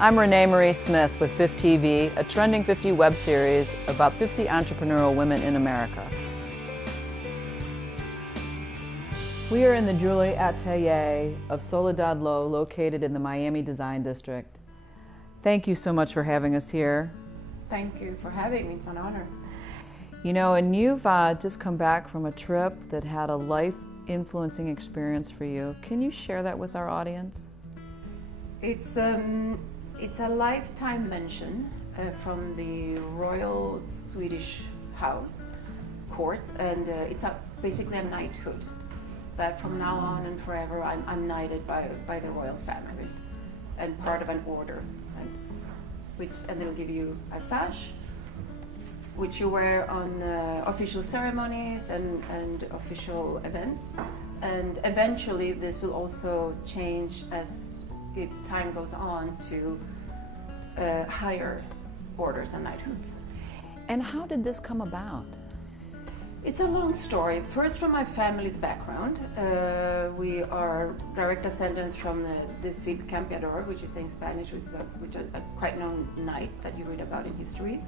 I'm Renee Marie Smith with FifTV, a trending 50 web series about 50 entrepreneurial women in America. We are in the jewelry atelier of Soledad Lowe, located in the Miami Design District. Thank you so much for having us here. Thank you for having me, it's an honor. You know, and you've just come back from a trip that had a life-influencing experience for you. Can you share that with our audience? It's a lifetime mention from the Royal Swedish House court, and it's basically a knighthood. That from now on and forever, I'm knighted by the royal family and part of an order, and they'll give you a sash, which you wear on official ceremonies and official events. And eventually this will also change as time goes on to higher orders and knighthoods. And how did this come about? It's a long story. First, from my family's background, we are direct descendants from the Cid Campeador, which is in Spanish, which is a quite known knight that you read about in history.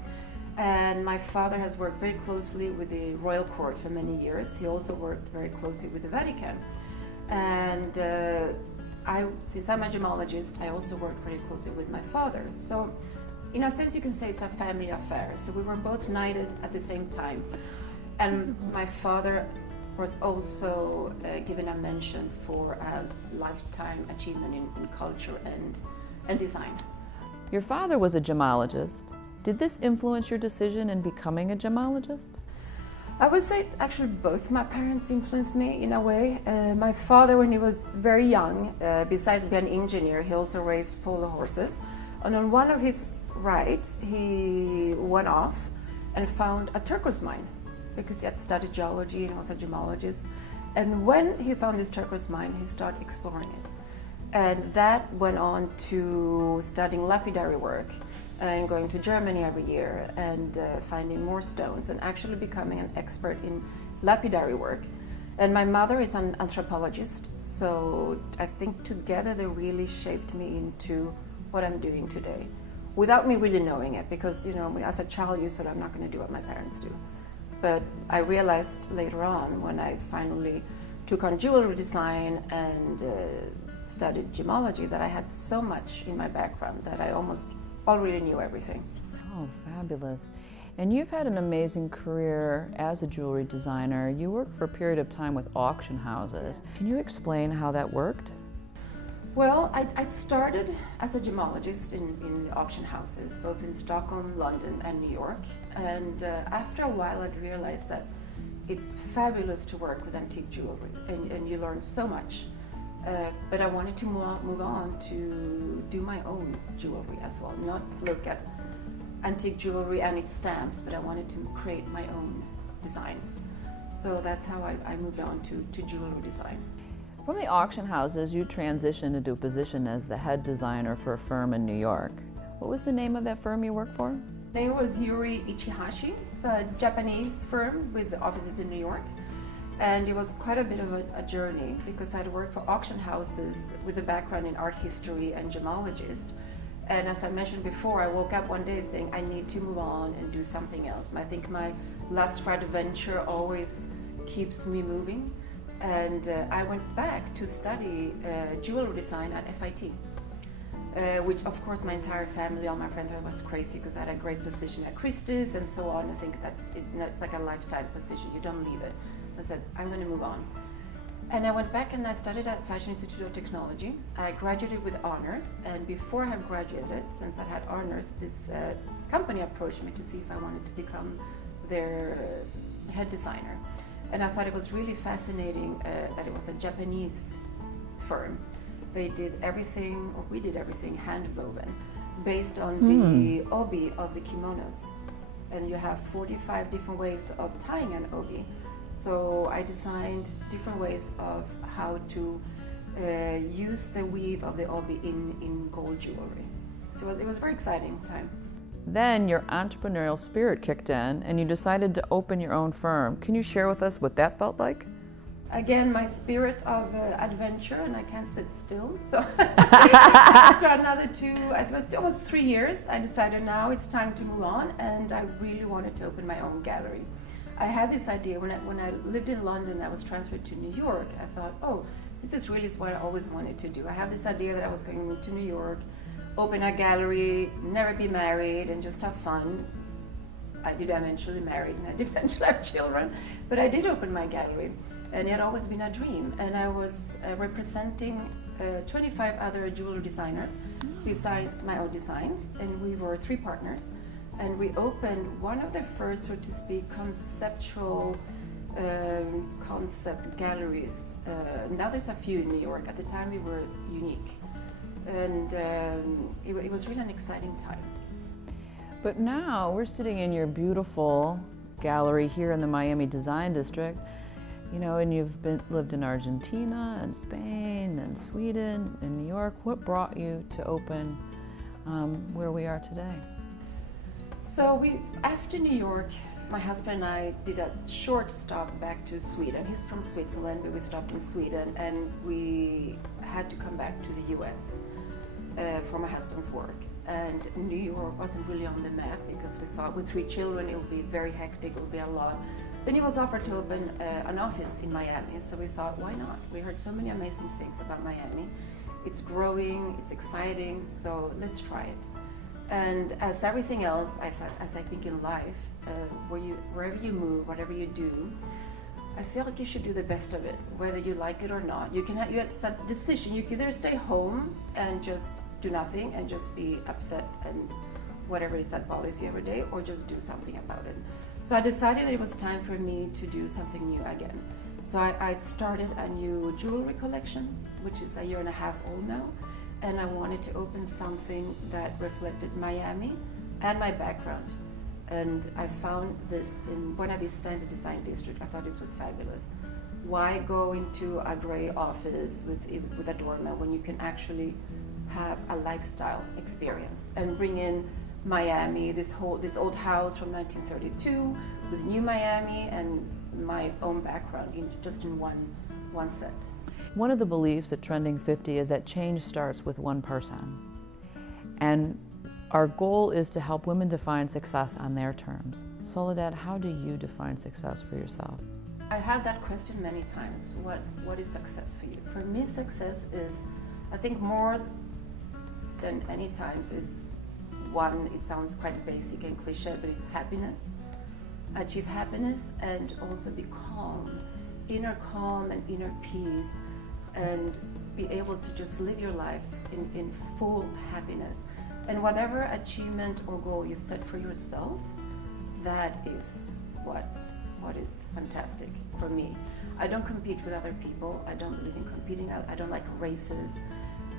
And my father has worked very closely with the royal court for many years. He also worked very closely with the Vatican. And since I'm a gemologist, I also worked very closely with my father. So in a sense, you can say it's a family affair. So we were both knighted at the same time. And my father was also given a mention for a lifetime achievement in culture and design. Your father was a gemologist. Did this influence your decision in becoming a gemologist? I would say actually both my parents influenced me in a way. My father, when he was very young, besides being an engineer, he also raised polo horses. And on one of his rides, he went off and found a turquoise mine, because he had studied geology and was a gemologist. And when he found this turquoise mine, he started exploring it. And that went on to studying lapidary work and going to Germany every year and finding more stones and actually becoming an expert in lapidary work. And my mother is an anthropologist, so I think together they really shaped me into what I'm doing today, without me really knowing it, because as a child you said, I'm not going to do what my parents do. But I realized later on, when I finally took on jewelry design and studied gemology, that I had so much in my background that I almost already knew everything. Oh, fabulous. And you've had an amazing career as a jewelry designer. You worked for a period of time with auction houses. Can you explain how that worked? Well, I started as a gemologist in the auction houses, both in Stockholm, London, and New York. And after a while, I'd realized that it's fabulous to work with antique jewelry, and you learn so much. But I wanted to move on to do my own jewelry as well, not look at antique jewelry and its stamps, but I wanted to create my own designs. So that's how I moved on to jewelry design. From the auction houses, you transitioned into a position as the head designer for a firm in New York. What was the name of that firm you worked for? The name was Yuri Ichihashi. It's a Japanese firm with offices in New York. And it was quite a bit of a journey, because I'd worked for auction houses with a background in art history and gemologist. And as I mentioned before, I woke up one day saying, I need to move on and do something else. I think my lust for adventure always keeps me moving. And I went back to study jewelry design at FIT, which of course my entire family, all my friends, was crazy, because I had a great position at Christie's and so on. I think that's like a lifetime position, you don't leave it. I said, I'm going to move on. And I went back and I studied at Fashion Institute of Technology. I graduated with honors, and before I graduated, since I had honors, this company approached me to see if I wanted to become their head designer. And I thought it was really fascinating that it was a Japanese firm. They did everything, or we did everything, hand woven, based on the obi of the kimonos. And you have 45 different ways of tying an obi. So I designed different ways of how to use the weave of the obi in gold jewelry. So it was a very exciting time. Then your entrepreneurial spirit kicked in and you decided to open your own firm. Can you share with us what that felt like? Again, my spirit of adventure, and I can't sit still. So after another it was almost 3 years, I decided now it's time to move on, and I really wanted to open my own gallery. I had this idea when I lived in London. I was transferred to New York. I thought, oh, this is really what I always wanted to do. I have this idea that I was going to move to New York, open a gallery, never be married, and just have fun. I did eventually marry, and I did eventually have children, but I did open my gallery. And it had always been a dream, and I was representing 25 other jewelry designers besides my own designs, and we were 3 partners, and we opened one of the first, so to speak, conceptual concept galleries. Now there's a few in New York. At the time we were unique, and it was really an exciting time. But now we're sitting in your beautiful gallery here in the Miami Design District. You know, and you've lived in Argentina and Spain and Sweden and New York. What brought you to open where we are today? So after New York, my husband and I did a short stop back to Sweden. He's from Switzerland, but we stopped in Sweden, and we had to come back to the US for my husband's work. And New York wasn't really on the map because we thought with 3 children it would be very hectic, it would be a lot. Then he was offered to open an office in Miami, so we thought, why not? We heard so many amazing things about Miami. It's growing, it's exciting, so let's try it. And as everything else, as I think in life, wherever you move, whatever you do, I feel like you should do the best of it, whether you like it or not. It's a decision. You can either stay home and just do nothing and just be upset and whatever it is that bothers you every day, or just do something about it. So I decided that it was time for me to do something new again. So I started a new jewelry collection, which is 1.5 years old now, and I wanted to open something that reflected Miami and my background. And I found this in Buena Vista in the Design District. I thought this was fabulous. Why go into a gray office with a doorman when you can actually have a lifestyle experience and bring in Miami, this old house from 1932 with new Miami and my own background just in one set. One of the beliefs at Trending 50 is that change starts with one person. And our goal is to help women define success on their terms. Soledad, how do you define success for yourself? I had that question many times. What is success for you? For me, success is, I think more than any times, is one, it sounds quite basic and cliche, but it's happiness. Achieve happiness and also be calm, inner calm and inner peace, and be able to just live your life in full happiness. And whatever achievement or goal you've set for yourself, that is what is fantastic for me. I don't compete with other people. I don't believe in competing. I don't like races.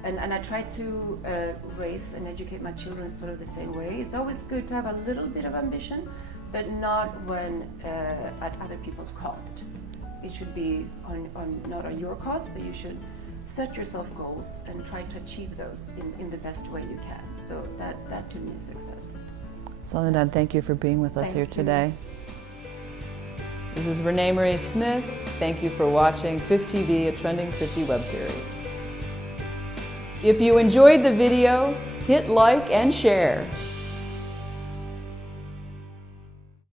And I try to raise and educate my children sort of the same way. It's always good to have a little bit of ambition, but not when at other people's cost. It should be not on your cost, but you should set yourself goals and try to achieve those in the best way you can. So that to me is success. Soledad, thank you for being with us Thank here you. today. This is Renee Marie Smith. Thank you for watching FifTV, a Trending 50 web series. If you enjoyed the video, hit like and share.